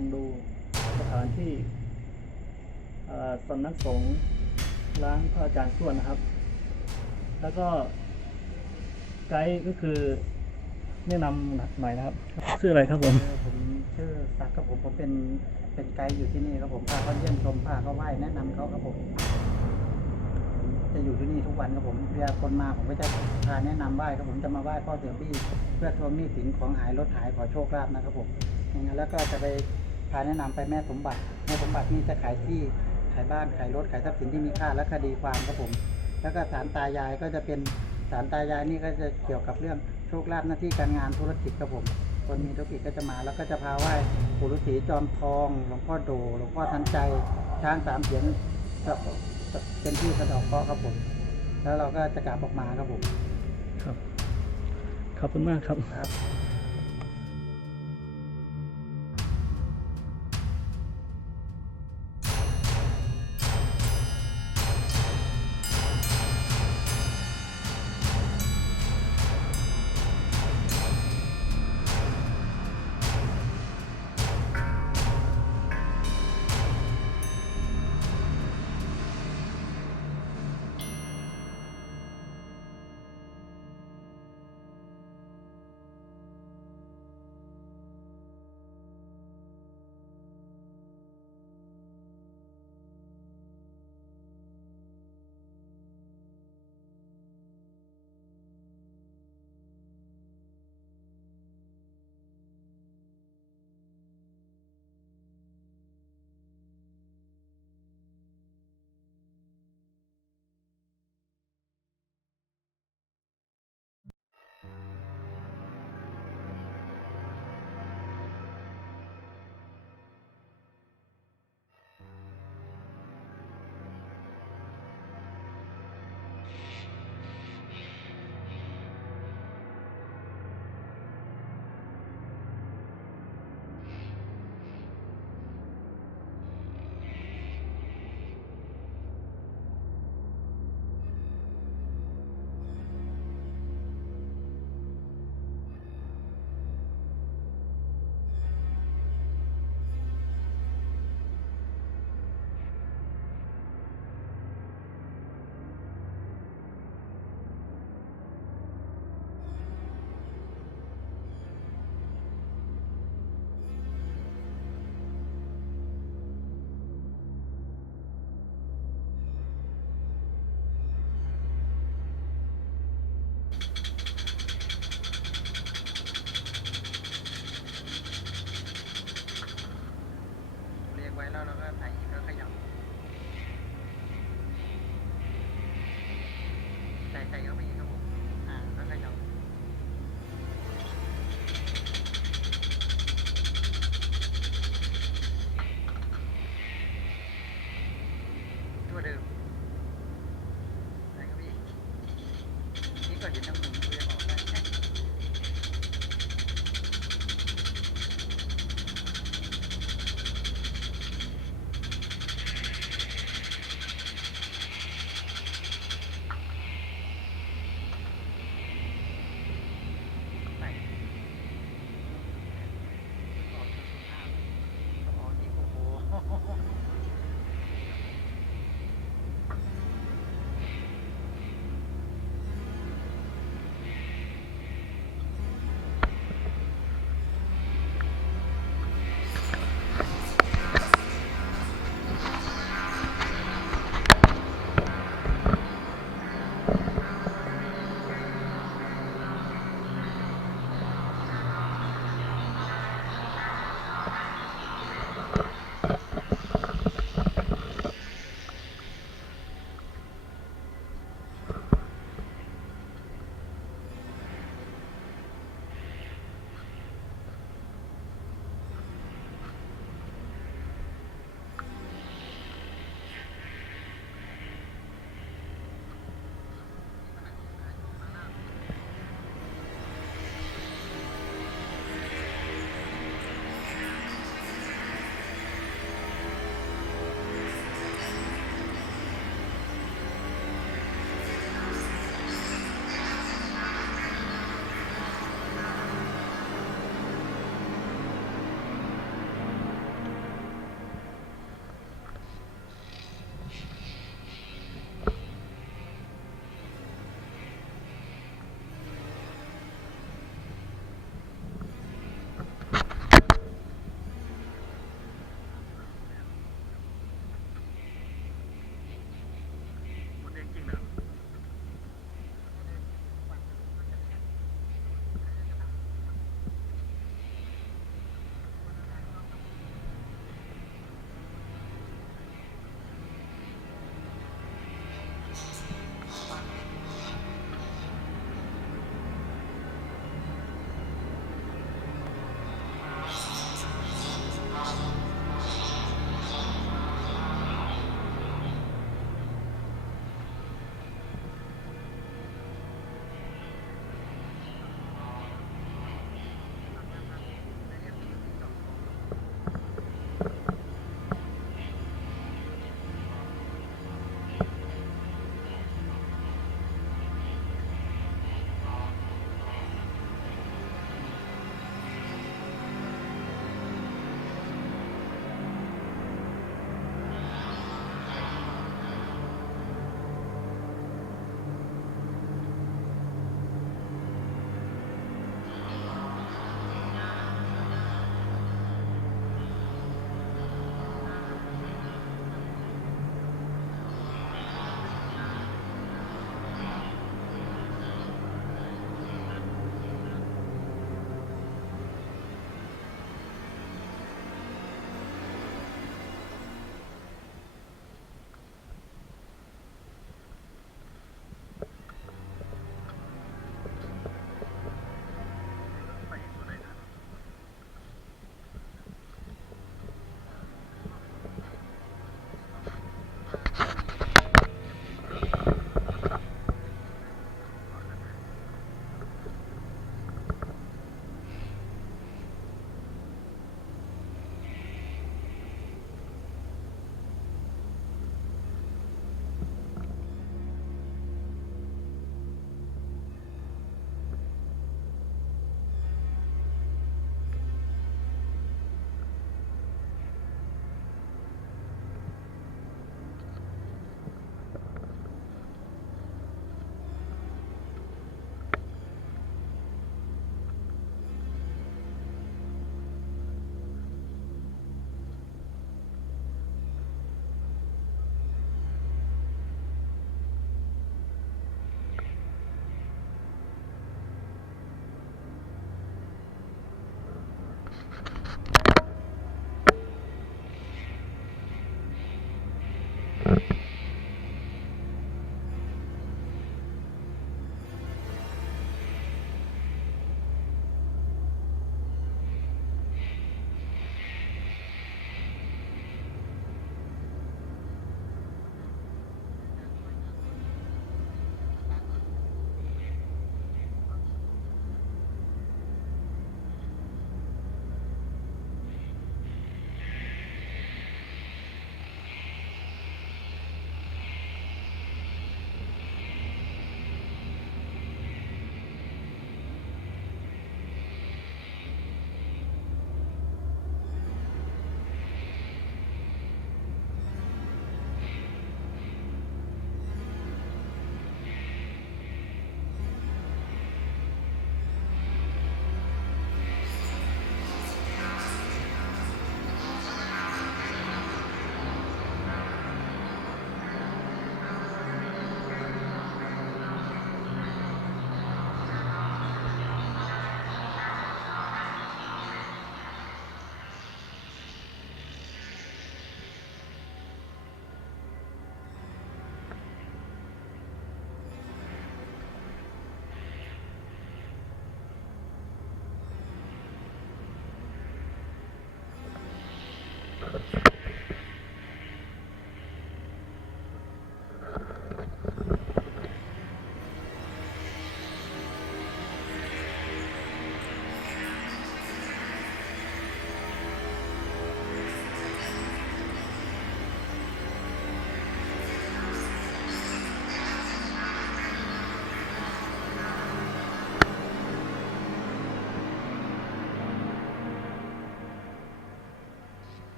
มดูสถานที่สำนักสงฆ์ล้างพระอาจารย์ส่วนนะครับ แล้วก็ไกด์ก็คือแนะนำหน่อยนะครับ ชื่ออะไรครับผม ผมชื่อศักดิ์ครับผมผมเป็นเป็นไกด์อยู่ที่นี่ครับผมพาเขาเยี่ยมชมพาเขาไหว้แนะนำเขาครับผมจะอยู่ที่นี่ทุกวันครับผมเวลาคนมาผมก็จะพาแนะนำไหว้ครับผมจะมาไหว้พ่อเสือบี้เพื่อทวงหนี้สินของหายรถหายขอโชคลาภนะครับผมอย่างนั้นแล้วก็จะไปาแนะนำไปแม่สมบัติแม่สมบัตินี่จะขายที่ขายบ้านขายรถขายทรัพย์สินที่มีค่าและคดีความครับผม แล้วก็ศาลตายายก็จะเป็นศาลตายายนี่ก็จะเกี่ยวกับเรื่องโชคลาภหน้าที่การงานธุรกิจครับผม คนมีธุรกิจก็จะมาแล้วก็จะพาไหว้ปู่ฤาษีจอมทองหลวงพ่อโดหลวงพ่อทันใจช้างสามเสียนก็เป็นที่สะดอกเคราะห์ครับผม แล้วเราก็จะกลับออกมาครับผม ครับขอบคุณมากครับครับ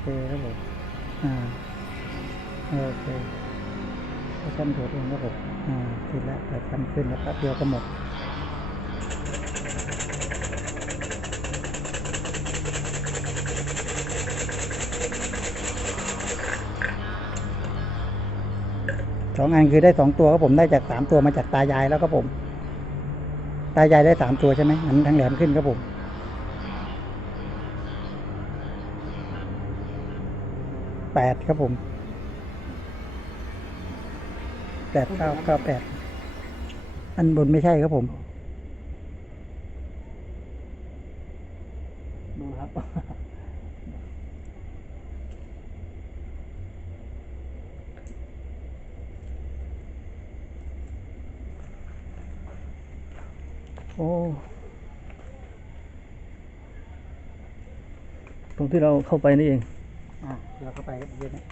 เคครับผมอ่าโอเคก็ชั้นตรวจเองครับผมอ่าติดแล้วแต่ทำขึ้นแล้วแป๊บเดียวก็หมดสองอันคือได้สองตัวครับผมได้จากสามตัวมาจากตายายแล้วครับผม ตายายได้สามตัวใช่ไหมอันทั้งแหลมขึ้นครับผม แปดครับผมแปดเก้าเก้าแปดอันบนไม่ใช่ครับผม ดูครับ โอ้ ตรงที่เราเข้าไปนี่เอง อ่าเราก็ไปเย็นนะ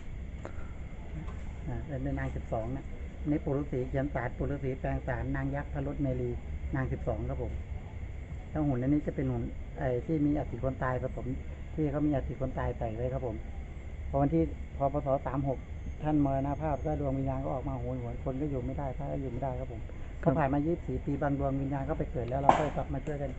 อ่าเป็นนางสิบสองนะในปุรุษีเขียนศาสตร์ปุรุษีแปลงสารนางยักษ์พระรถเมลีนางสิบสองครับผมทั้งหุ่นอันนี้จะเป็นหุ่นไอ้ที่มีอัฐิคนตายครับผม ที่เขามีอัฐิคนตายใส่ไว้ครับผมพอวันที่พอพศสามหกท่านมรณภาพก็ดวงวิญญาณก็ออกมาโหยหวนคนก็อยู่ไม่ได้พระก็อยู่ไม่ได้ครับผมก็ผ่านมายี่สิบสี่ปีบางดวงวิญญาณก็ไปเกิดแล้วเราก็กลับมาช่วยกัน